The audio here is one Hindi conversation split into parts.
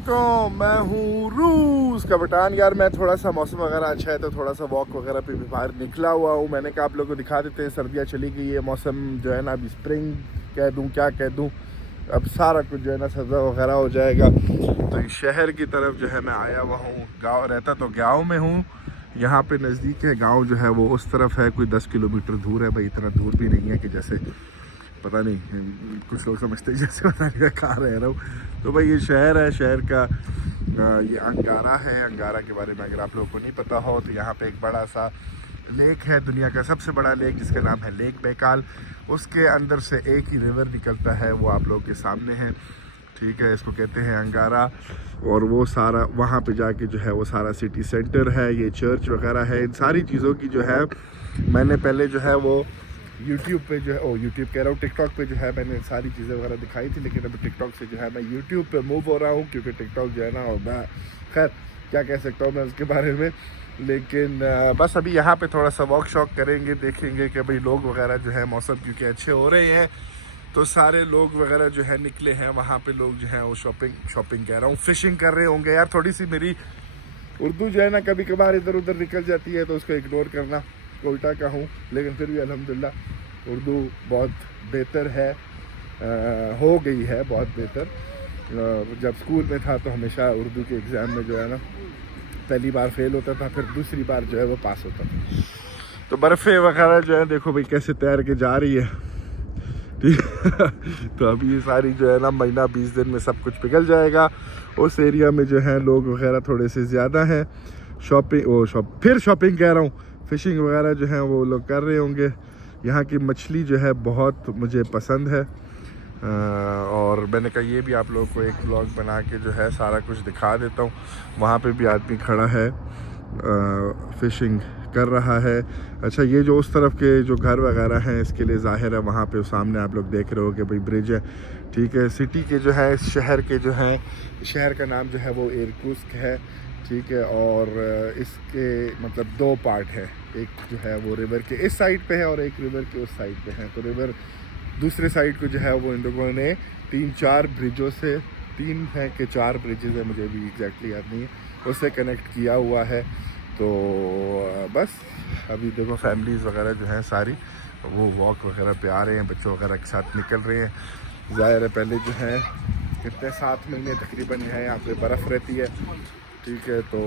तो मैं हूँ रूस का बटान यार। मैं थोड़ा सा मौसम वगैरह अच्छा है तो थोड़ा सा वॉक वगैरह पे भी बाहर निकला हुआ हूँ। मैंने कहा आप लोगों को दिखा देते हैं, सर्दियाँ चली गई है, मौसम जो है ना अभी स्प्रिंग कह दूँ क्या कह दूँ, अब सारा कुछ जो है ना सब्जा वगैरह हो जाएगा। तो इस शहर की तरफ जो है मैं आया हुआ हूँ। गाँव रहता तो गाँव में हूँ, यहाँ पे नज़दीक है गाँव जो है वो उस तरफ है, कोई 10 किलोमीटर दूर है। भाई इतना दूर भी नहीं है कि जैसे पता नहीं कुछ लोग समझते हैं जैसे पता नहीं मैं कहाँ रह रहा हूँ। तो भाई ये शहर है, शहर का ये अंगारा है। अंगारा के बारे में अगर आप लोगों को नहीं पता हो तो यहाँ पे एक बड़ा सा लेक है, दुनिया का सबसे बड़ा लेक जिसका नाम है लेक बैकाल। उसके अंदर से एक ही रिवर निकलता है, वो आप लोगों के सामने है, ठीक है। इसको कहते हैं अंगारा। और वो सारा वहाँ पे जाके जो है वो सारा सिटी सेंटर है, ये चर्च वगैरह है। इन सारी चीज़ों की जो है मैंने पहले जो है वो यूट्यूब पे जो है यूट्यूब कह रहा हूँ, टिकटॉक पे जो है मैंने सारी चीज़ें वगैरह दिखाई थी। लेकिन अभी टिकटॉक से जो है मैं यूट्यूब पे मूव हो रहा हूँ, क्योंकि टिकटॉक जो है ना, और मैं खैर क्या कह सकता हूँ मैं उसके बारे में। लेकिन बस अभी यहाँ पे थोड़ा सा वॉक शॉक करेंगे, देखेंगे कि भाई लोग वगैरह जो है मौसम क्योंकि अच्छे हो रहे हैं तो सारे लोग वगैरह जो है निकले हैं। वहाँ पे लोग जो हैं वो शॉपिंग कह रहा हूँ, फिशिंग कर रहे होंगे। यार थोड़ी सी मेरी उर्दू जो है ना कभी कभार इधर उधर निकल जाती है तो उसको इग्नोर करना, कोयटा का हूँ लेकिन फिर भी अल्हम्दुलिल्लाह उर्दू बहुत बेहतर है, हो गई है बहुत बेहतर। जब स्कूल में था तो हमेशा उर्दू के एग्ज़ाम में जो है ना पहली बार फेल होता था, फिर दूसरी बार जो है वो पास होता था। तो बर्फ़ें वगैरह जो है देखो भाई कैसे तैर के जा रही है, ठीक। तो अभी ये सारी जो है ना महीना 20 दिन में सब कुछ पिघल जाएगा। उस एरिया में जो है लोग वगैरह थोड़े से ज़्यादा हैं। शॉपिंग कह रहा हूँ, फ़िशिंग वगैरह जो है वो लोग कर रहे होंगे। यहाँ की मछली जो है बहुत मुझे पसंद है। और मैंने कहा ये भी आप लोगों को एक व्लॉग बना के जो है सारा कुछ दिखा देता हूँ। वहाँ पे भी आदमी खड़ा है, फ़िशिंग कर रहा है। अच्छा ये जो उस तरफ के जो घर वगैरह हैं इसके लिए ज़ाहिर है वहाँ पे सामने आप लोग देख रहे हो कि भाई ब्रिज है, ठीक है। सिटी के जो है शहर के जो हैं, शहर का नाम जो है वो इरकुत्स्क है, ठीक है। और इसके मतलब 2 पार्ट है, एक जो है वो रिवर के इस साइड पे है और एक रिवर के उस साइड पे है। तो रिवर दूसरे साइड को जो है वो इन लोगों ने 3-4 ब्रिजों से, 3 है कि 4 ब्रिजेज़ है मुझे भी एग्जैक्टली याद नहीं है, उससे कनेक्ट किया हुआ है। तो बस अभी देखो फैमिलीज़ वगैरह जो हैं सारी वो वॉक वगैरह पे आ रहे हैं, बच्चों वगैरह के साथ निकल रहे हैं। ज़ाहिर है पहले जो है कितने 7 महीने तकरीबन है यहाँ पे बर्फ़ रहती है, ठीक है। तो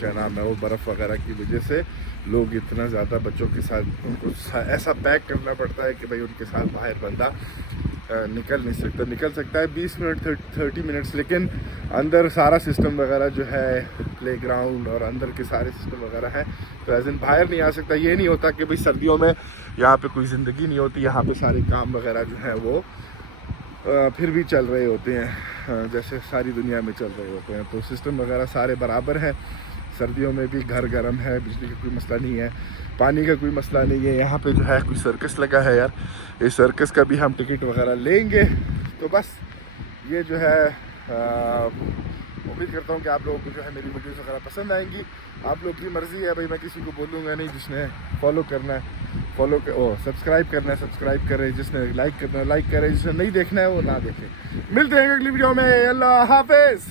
क्या नाम है वो बर्फ़ वगैरह की वजह से लोग इतना ज़्यादा बच्चों के साथ उनको ऐसा पैक करना पड़ता है कि भाई उनके साथ बाहर बंदा निकल नहीं सकता। निकल सकता है 20 मिनट 30 मिनट्स, लेकिन अंदर सारा सिस्टम वगैरह जो है प्लेग्राउंड और अंदर के सारे सिस्टम वगैरह है, तो एज इन बाहर नहीं आ सकता। ये नहीं होता कि भाई सर्दियों में यहाँ पे कोई ज़िंदगी नहीं होती, यहाँ पे सारे काम वगैरह जो है वो फिर भी चल रहे होते हैं जैसे सारी दुनिया में चल रहे होते हैं। तो सिस्टम वगैरह सारे बराबर हैं। सर्दियों में भी घर गर्म है, बिजली का कोई मसला नहीं है, पानी का कोई मसला नहीं है। यहाँ पे जो है कोई सर्कस लगा है यार, इस सर्कस का भी हम टिकट वगैरह लेंगे। तो बस ये जो है उम्मीद करता हूँ कि आप लोगों को जो है मेरी वीडियोस वगैरह पसंद आएंगी। आप लोग की मर्ज़ी है भाई, मैं किसी को बोलूँगा नहीं। जिसने फॉलो करना है सब्सक्राइब करना है सब्सक्राइब करे, जिसने लाइक करना है लाइक करे, जिसने नहीं देखना है वो ना देखे। मिलते हैं अगली वीडियो में, अल्लाह हाफिज़।